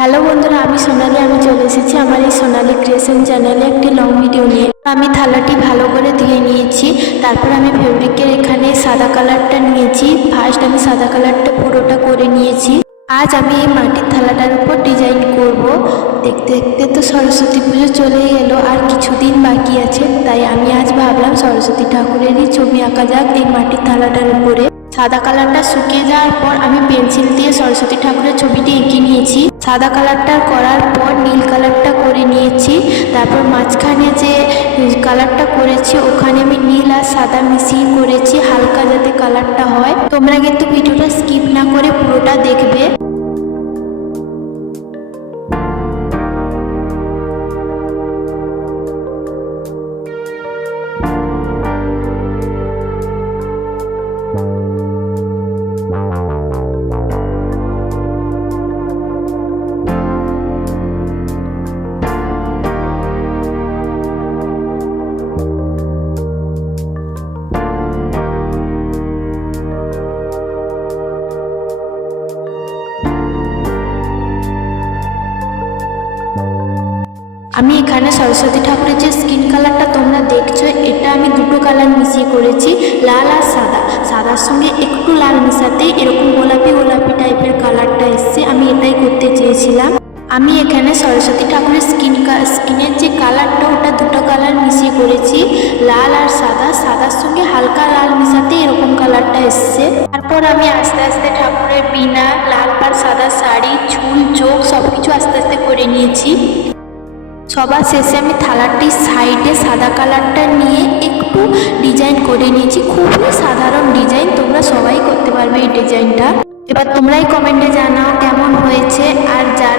Hello বন্ধুরা, আমি সোনালি। আমি চলে এসেছি আমার এই সোনালি ক্রিয়েশন চ্যানেলে একটি লং ভিডিও নিয়ে। আমি থালাটি ভালো করে ধুয়ে নিয়েছি। তারপর আমি ফেব্রিকের এখানে সাদা কালারটা নিয়েছি। ফার্স্ট আমি সাদা কালারটা পুরোটা করে নিয়েছি। আজ আমি এই মাটির থালাটার উপর ডিজাইন করব। দেখতে দেখতে তো সরস্বতী পুজো চলে এলো, আর কিছুদিন বাকি আছে। তাই আমি আজ ভাবলাম সরস্বতী ঠাকুরেরই ছবি আঁকা যাক এই মাটির থালাটার উপরে। সাদা কালারটা শুকিয়ে যাওয়ার পর আমি পেন্সিল দিয়ে সরস্বতী ঠাকুরের ছবিটি এঁকে নিয়েছি। সাদা কালারটা করার পর নীল কালারটা করে নিয়েছি। তারপর মাঝখানে যে কালারটা করেছি ওখানে আমি নীল আর সাদা মিশিয়ে করেছি, হালকা যাতে কালারটা হয়। তোমরা কিন্তু ভিডিওটা স্কিপ না করে পুরোটা দেখবে। আমি এখানে সরস্বতী ঠাকুরের যে স্কিন কালারটা তোমরা দেখছো, এটা আমি দুটো কালার মিশিয়ে করেছি, লাল আর সাদা। সাদার সঙ্গে একটু লাল মিশাতে এরকম গোলাপি গোলাপি টাইপের কালারটা এসছে। আমি এটাই করতে চেয়েছিলাম। আমি এখানে সরস্বতী ঠাকুরের স্কিনের যে কালারটা ওটা দুটো কালার মিশিয়ে করেছি, লাল আর সাদা। সাদার সঙ্গে হালকা লাল মিশাতে এরকম কালারটা এসছে। তারপর আমি আস্তে আস্তে ঠাকুরের বিনা, লাল আর সাদা শাড়ি, চুল, চোখ সবকিছু আস্তে আস্তে করে নিয়েছি। সবার শেষে আমি থালাটির সাইডে সাদা কালারটা নিয়ে একটু ডিজাইন করে নিয়েছি। খুবই সাধারণ ডিজাইন, তোমরা সবাই করতে পারবে এই ডিজাইনটা। এবার তোমরাই কমেন্টে জানাও কেমন হয়েছে। আর যারা